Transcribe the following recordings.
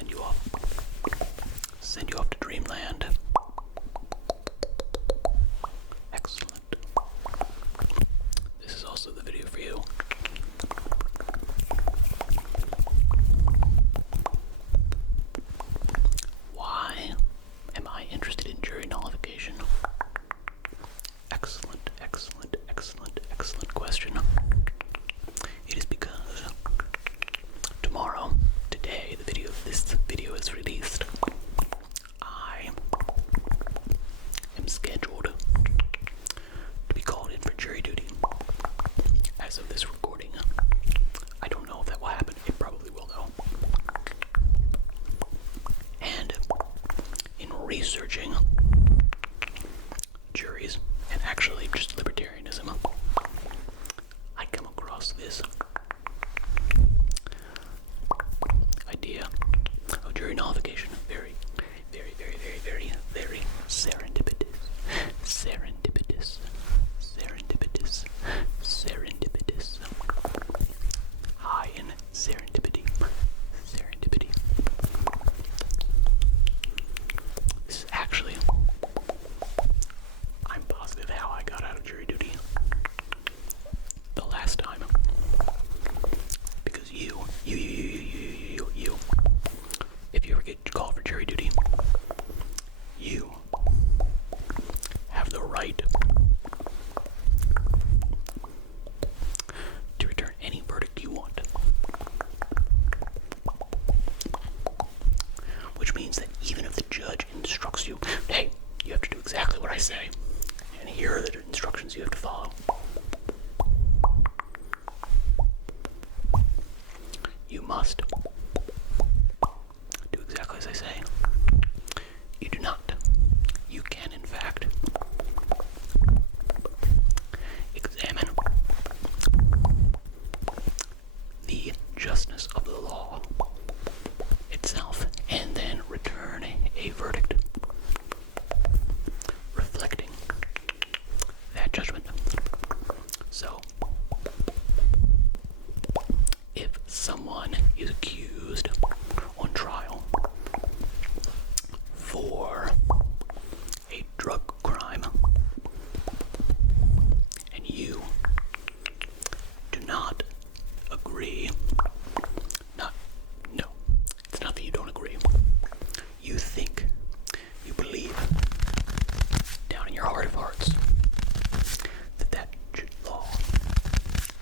send you off. Send you off to dreamland. Excellent. This is also the video for you. Why am I interested in jury nullification? Excellent, excellent, excellent, excellent question. It is because today, this video is released, I am scheduled to be called in for jury duty. As of this recording, I don't know if that will happen. It probably will, though. And in researching juries, and actually just libertarianism, I come across this idea of jury nullification. Very, very, very, very, very, very serendipitous. Serendipitous. Serendipitous. Serendipitous. High in serendipity. Serendipity. This is actually, I'm positive how I got out of jury duty the last time. Because you, if you ever get called for jury duty, you have the right to return any verdict you want. Which means that even if the judge instructs you, hey, you have to do exactly what I say, and here are the instructions you have to follow, you must do exactly as I say. You do not. You can, in fact, examine the justness of the law itself and then return a verdict reflecting that judgment. So, if someone is accused on trial for a drug crime and you do not agree, it's not that you don't agree. You think, you believe down in your heart of hearts that law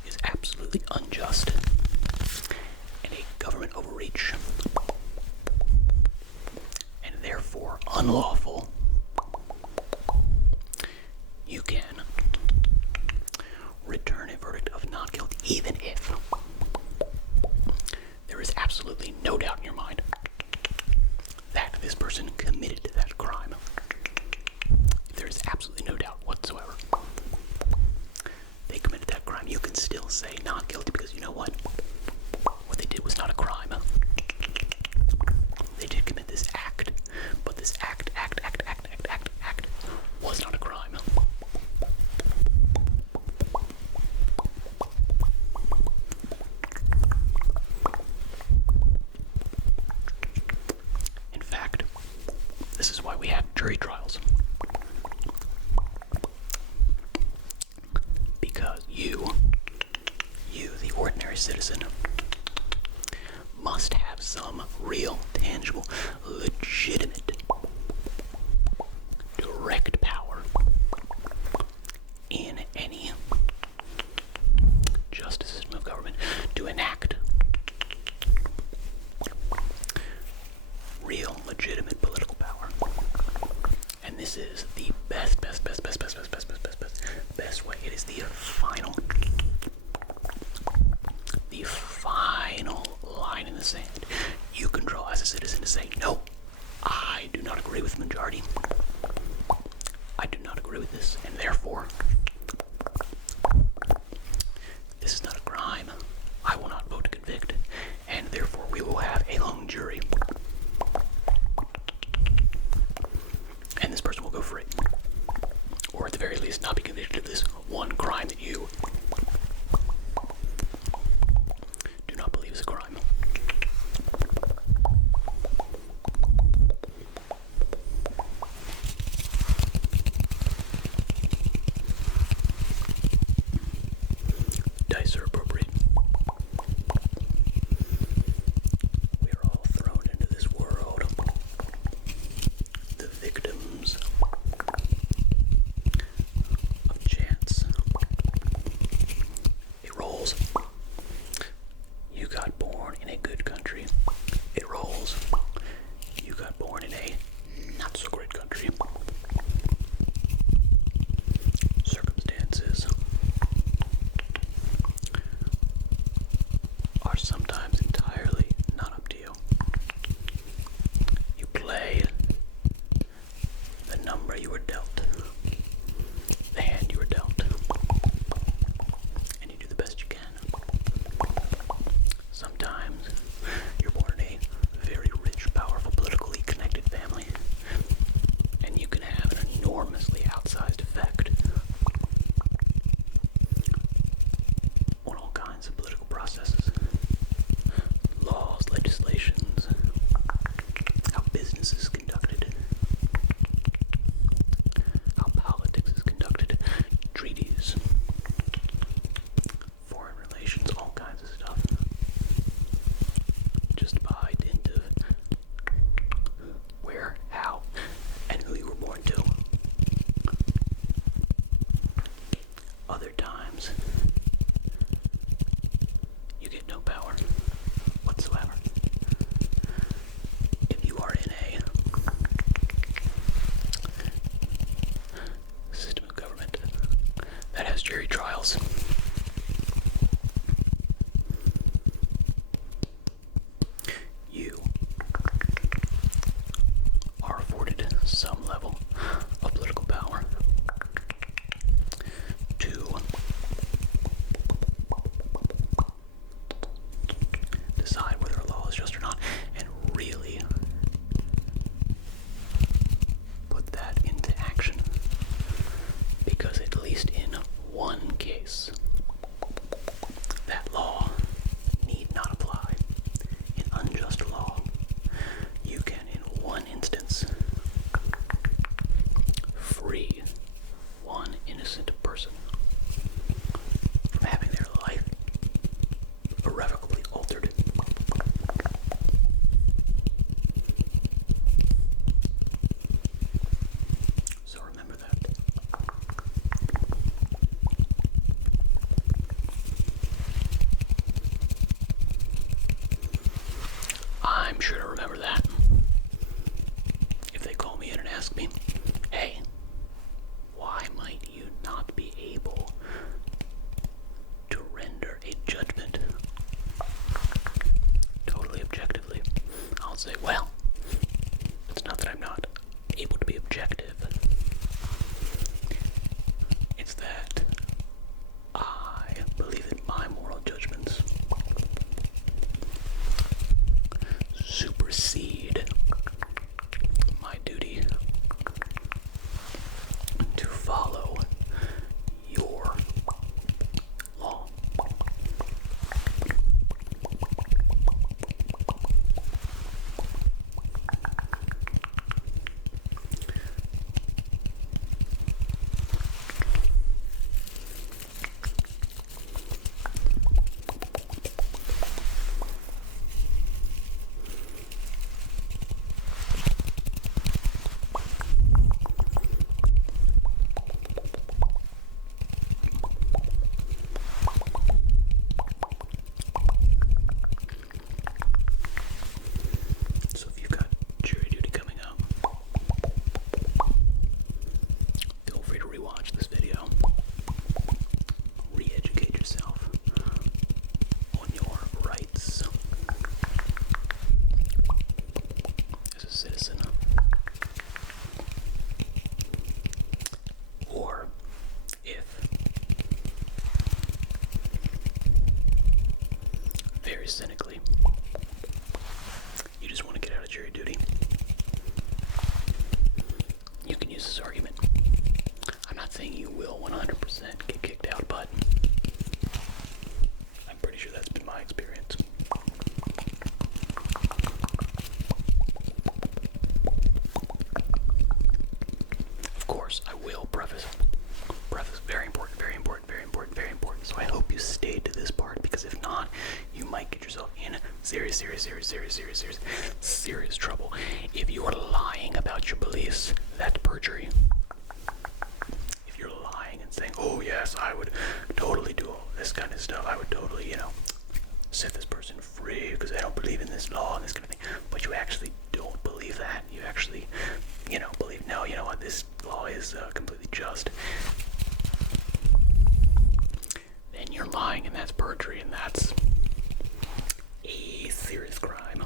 is absolutely unjust and a government overreach and therefore unlawful, you can return a verdict of not guilty, even if there is absolutely no doubt in your mind that this person committed that crime. If there is absolutely no doubt whatsoever they committed that crime, you can still say not guilty, because you know what? What they did was not a crime. They did commit this act, but this act was not a crime. In fact, this is why we have jury trials. Because you, the ordinary citizen, must have some real, tangible, legitimate, direct power in any justice system of government to enact real, legitimate political power. And this is the best way. It is the final line in the sand you can draw as a citizen to say, no, I do not agree with the majority. I do not agree with this, and therefore, this is not a crime. I will not vote to convict, and therefore we will have a hung jury. And this person will go free. Or at the very least, not be convicted of this one crime that you do not believe is a crime. sure to remember that. If they call me in and ask me, hey, why might you not be able to render a judgment totally objectively, I'll say, well, it's not that I'm not able to be objective. It's that I believe that my moral judgments supersede my duty to follow your law. So if you've got jury duty coming up, feel free to rewatch this video. Re-educate yourself on your rights as a citizen. Or if, very cynically, you just want to get out of jury duty, you can use this argument. I'm not saying you will 100% get kicked out, but I'm pretty sure that's been my experience. Of course, I will preface, very important, very important, very important, very important. So I hope you stayed to this part, because if not, you might get yourself in serious trouble. If you are lying about your beliefs, that's perjury. If you're lying and saying, oh yes, I would totally do all this kind of stuff, I would totally, set this person free because I don't believe in this law and this kind of thing, but you actually don't believe that. You actually, believe, no, you know what, this law is completely just. Then you're lying, and that's perjury, and that's a serious crime.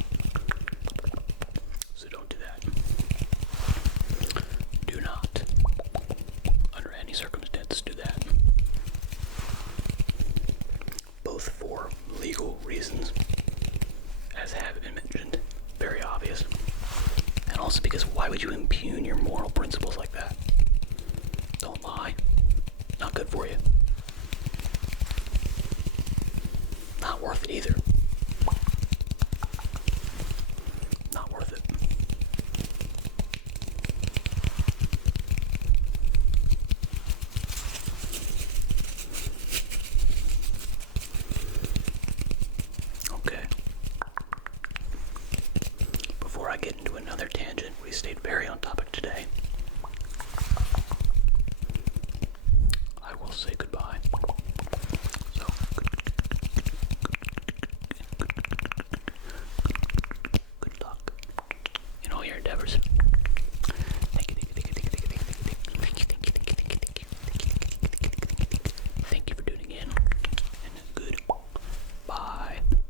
So don't do that. Do not, under any circumstance, do that. Both for legal reasons, as have been mentioned, very obvious, and also because why would you impugn your moral principles like that? Don't lie. Not good for you. Not worth it either. Not worth it. Okay. Before I get into another tangent, we stayed very on topic today. I will say goodbye. So, good luck in all your endeavors.